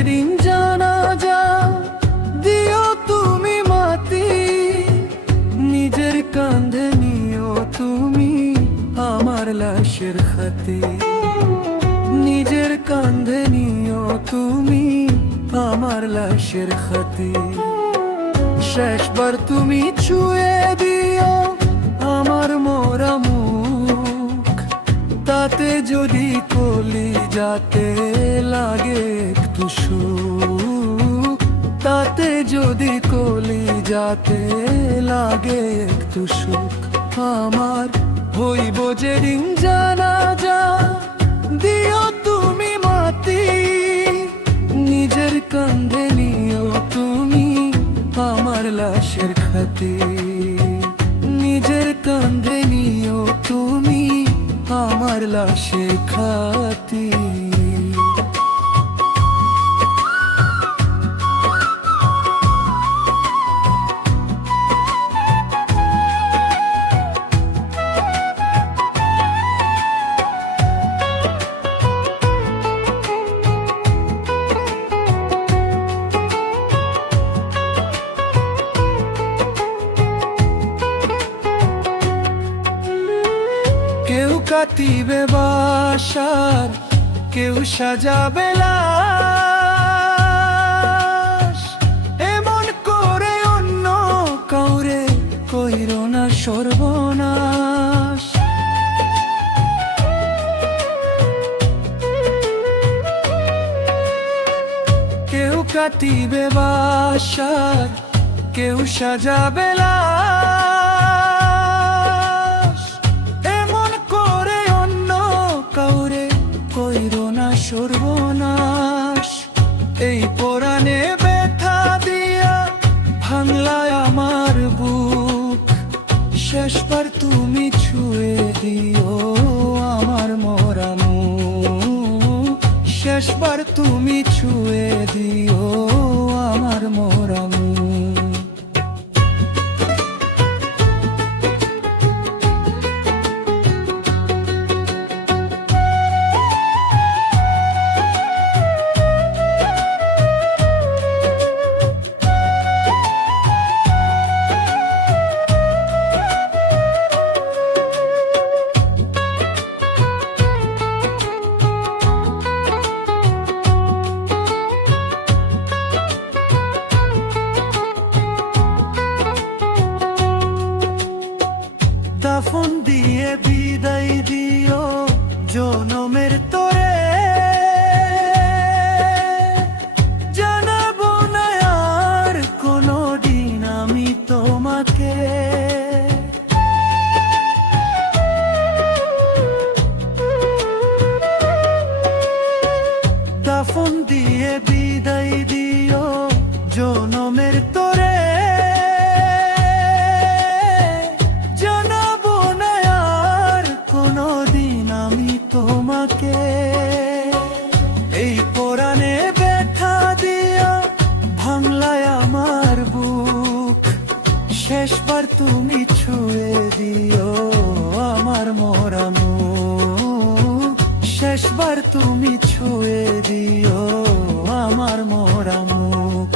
যেদিন জানাজা দিও তুমি মাটি, নিজের কাঁধে নিও তুমি আমার লাশের খাতি। নিজের কাঁধে নিও তুমি আমার লাশের খাতি। শেষবার তুমি ছুঁয়ে দিও আমার মরা মুখ, তাতে যদি কলিজাতে লাগে একটু সুখ, তাতে যদি কলিজাতে লাগে একটু সুখ। আমার হইব যেদিন জানাজা দিও তুমি মাটি, নিজের কাঁধে নিও তুমি আমার লাশের খাতি। নিজের কাঁধে নিও তুমি আমার লাশের খাতি। কেউ কাটিবে বাসার, কেউ সাজাবে লাশ, এমন করে অন্য কাউরে কইরো না সর্বনাশ। কেউ কাটিবে বাসার, কেউ সাজাবে লাশ, এমন করে অন্য কাউরে কইরো না সর্বনাশ। এই পরাণে ব্যথা দিয়া ভাঙলায় আমার বুক, শেষবার তুমি ছুঁয়ে দিও আমার মরা মুখ। শেষবার তুমি ছুঁয়ে দিও আমার মরা মুখ। দাফন দিয়ে বিদায় দিও জনমের তরে, জানাবো না আর কোনদিন আমি তোমাকে। দাফন দিয়ে বিদায় দিও জনমের তরে, তোমাকে। এই পরাণে ব্যথা দিয়া ভাঙলায় আমার বুক, শেষবার তুমি ছুঁয়ে দিও আমার মরা মুখ। শেষবার তুমি ছুঁয়ে দিও আমার মরা মুখ।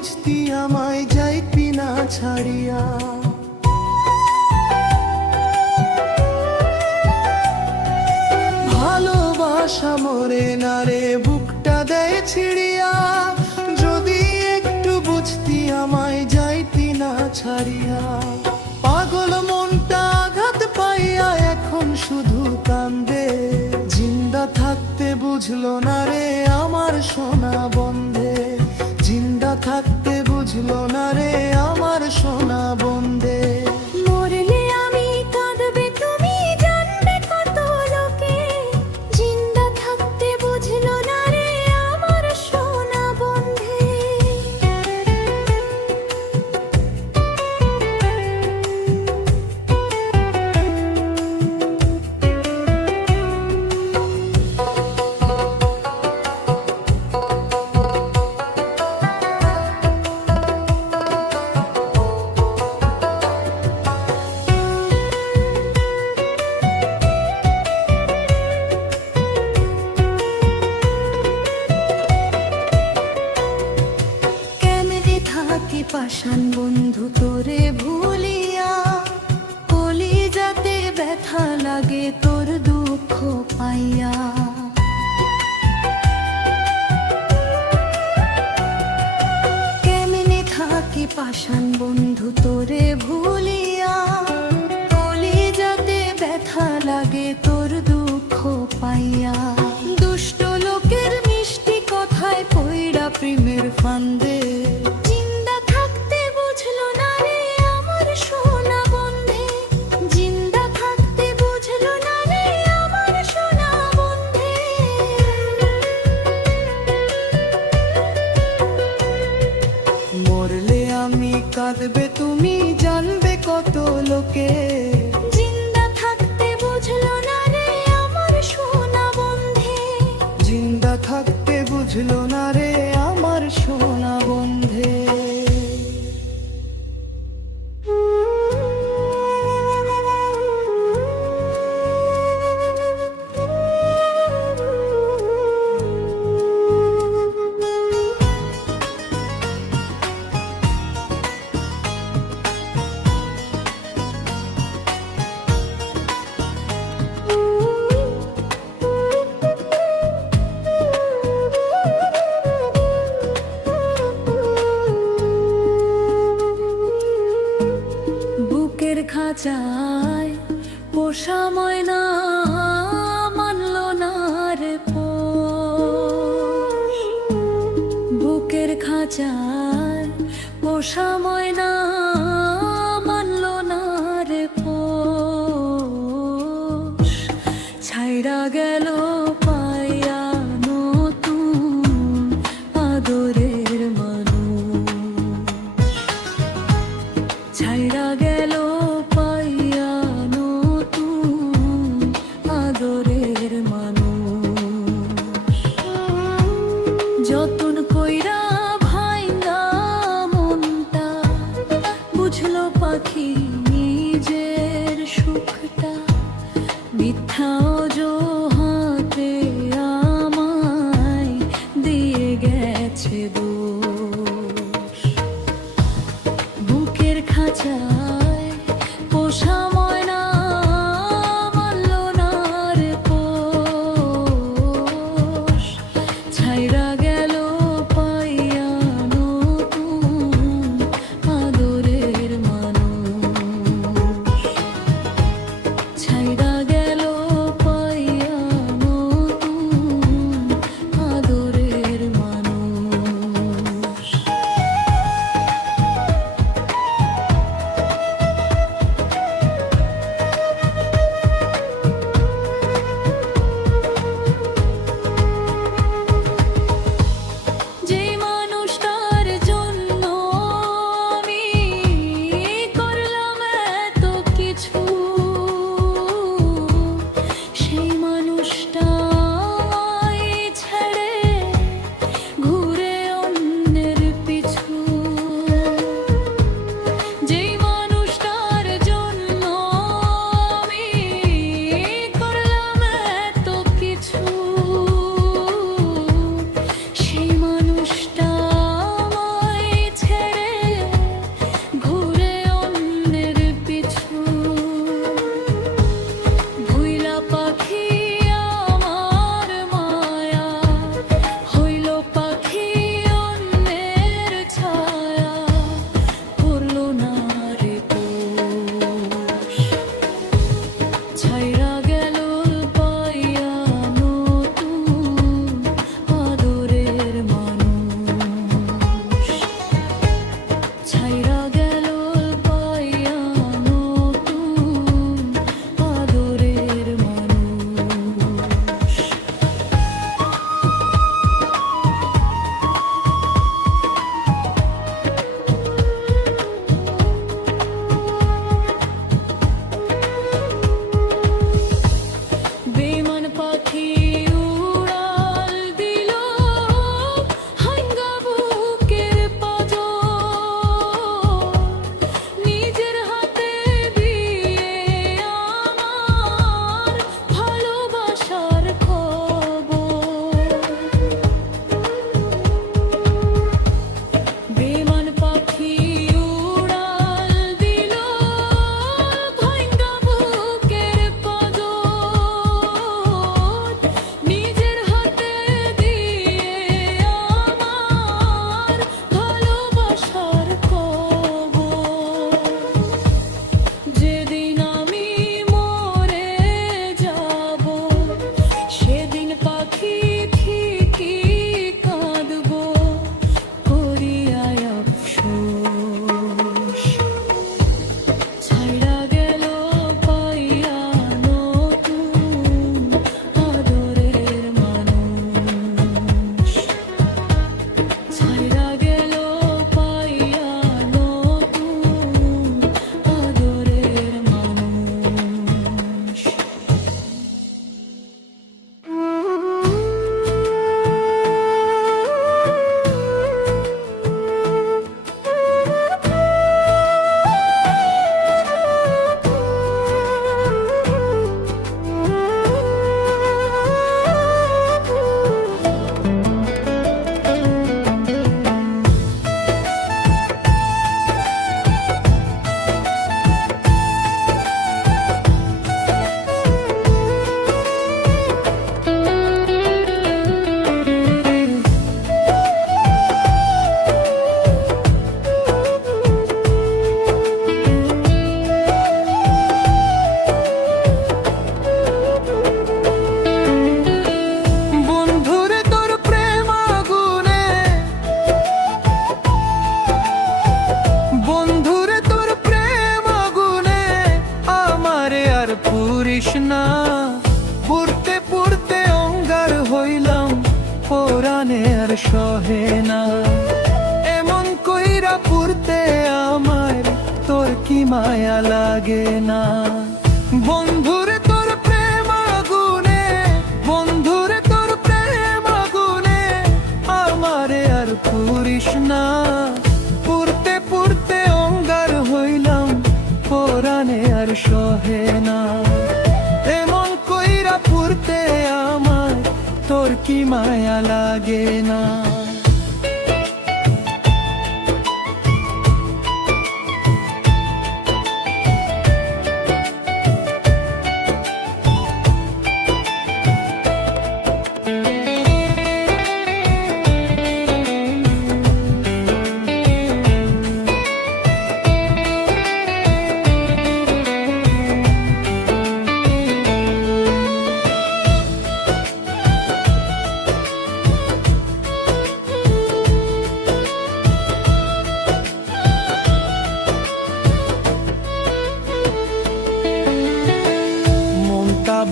বুঝতি আমায় যাইতি না ছাড়িয়া। ভালোবাসা মরে না রে বুকটা দেয় ছিড়িয়া, যদি একটু বুঝতি আমায় যাইতি না ছাড়িয়া। পাগল মনটা আঘাত পাইয়া এখন শুধু কান্দে, জিন্দা থাকতে বুঝলো না রে আমার সোনা বন্ধে, জিন্দা থাকতে বুঝলো না রে আমার সোনা বন্ধে। মরলে আমি কাঁদবে তুমি জানবে কত লোকে, জিন্দা থাকতে বুঝলো না রে আমার সোনা বন্ধে। পাষাণ বন্ধু তোরে ভুলিয়া, কলিজাতে ব্যথা লাগে তোর দুঃখ পাইয়া। কেমনে থাকি পাষাণ বন্ধু তোরে ভুলিয়া, কলিজাতে ব্যথা লাগে তোর দুঃখ পাইয়া। দুষ্ট লোকের মিষ্টি কথায় পইড়া প্রেমের ফান্দে, কাঁদবে তুমি জানবে কত লোকে, জিন্দা থাকতে বুঝলো না রে আমার সোনা বন্ধে, জিন্দা থাকতে বুঝলো না রে আমার সোনা বন্ধে। খাঁচায় পোষা ময়না মানল না রে পোষ, বুকের খাঁচায় পোষা ময়না মানল না রে পোষ। ছাইড়া গেল পাইয়া নতুন আদরের মানুষ, ছাইড়া গেল পাইয়া নতুন আদরের মানুষ। যতন কইরা ভাইঙ্গা মনটা বুঝলো পাখি নিজের সুখটা, মিথ্যা অজুহাতে আমায় দিয়ে গেছে দোষ। বুকের খাঁচায় পোষা ময়না মানল না রে পোষ, ছাইড়া গেল পাইয়া নতুন আদরের মানুষ। সহে না। এমন কইরা পুরতে আমার তোর কি মায়া লাগে না। বন্ধুরে তোর প্রেম আগুনে, বন্ধুরে তোর প্রেম আগুনে আমারে আর পুরিস না। পুরতে পুরতে অঙ্গার হইলাম পরাণে আর সহে না। এমন কইরা পুরতে আমার তোর কি মায়া লাগে না।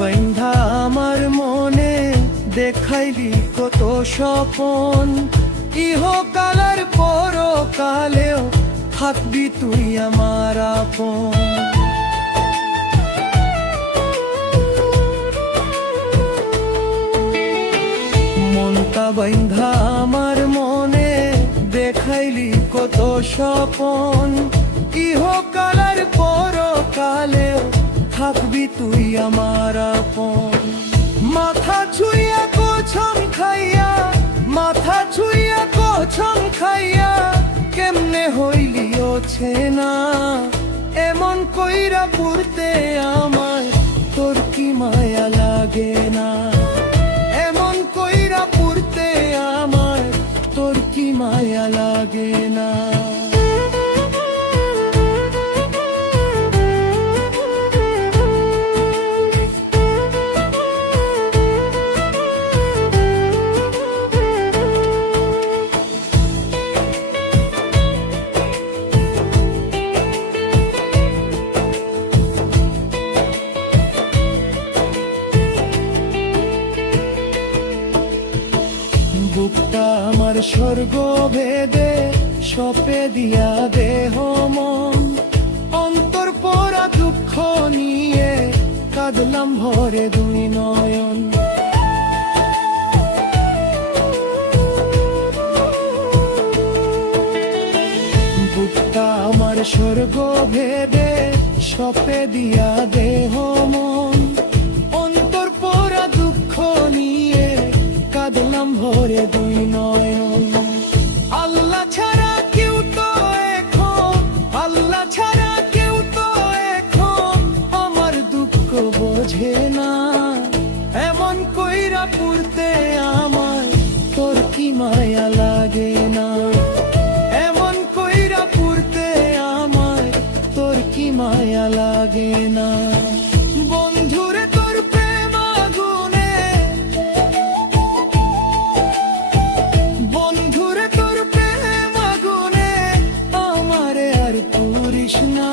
বাইন্ধা আমার মনে দেখাইলি কত স্বপন। ইহকালের পরকালেও থাকবি তুই আমার আপন। মনটা বাইন্ধা আমার মনে দেখাইলি কত স্বপন। ইহকালের পরকালেও থাকবি তুই আমার আপন। মাথা ছুঁইয়া কছম খাইয়া, মাথা ছুঁইয়া কছম খাইয়া কেমনে হইলি ওছে না। এমন কইরা পুরতে আমার তোর কি মায়া লাগে না। এমন কইরা পুরতে আমার তোর কি মায়া লাগে না। বুকটা আমার স্বর্গ ভেদে সপে দিয়া দেহ মন। অন্তর পরা দুঃখ নিয়ে কাঁদলাম ভরে দুই নয়ন। বুকটা আমার স্বর্গ ভেদে সপে দিয়া দেহ মন। অন্তর পরা দুঃখ নিয়ে কাঁদলাম ভরে দুই নয়ন। আল্লাহ ছাড়া কেউ তো এখন, আল্লাহ ছাড়া কেউ তো এখন আমার দুঃখ বোঝে না। এমন কইরা পুরতে আমার তোর কি মায়া লাগে না। এমন কইরা পুরতে আমার তোর কি মায়া লাগে না। বন্ধুরে তোর প্রেম আগুনে, বন্ধুরে তোর প্রেম আগুনে আমারে আর পুরিস না।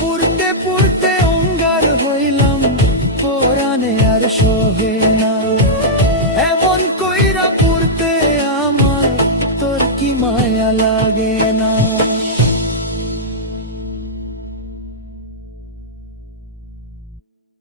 পুরতে পুরতে অঙ্গার হইলাম পরাণে আর সহে না।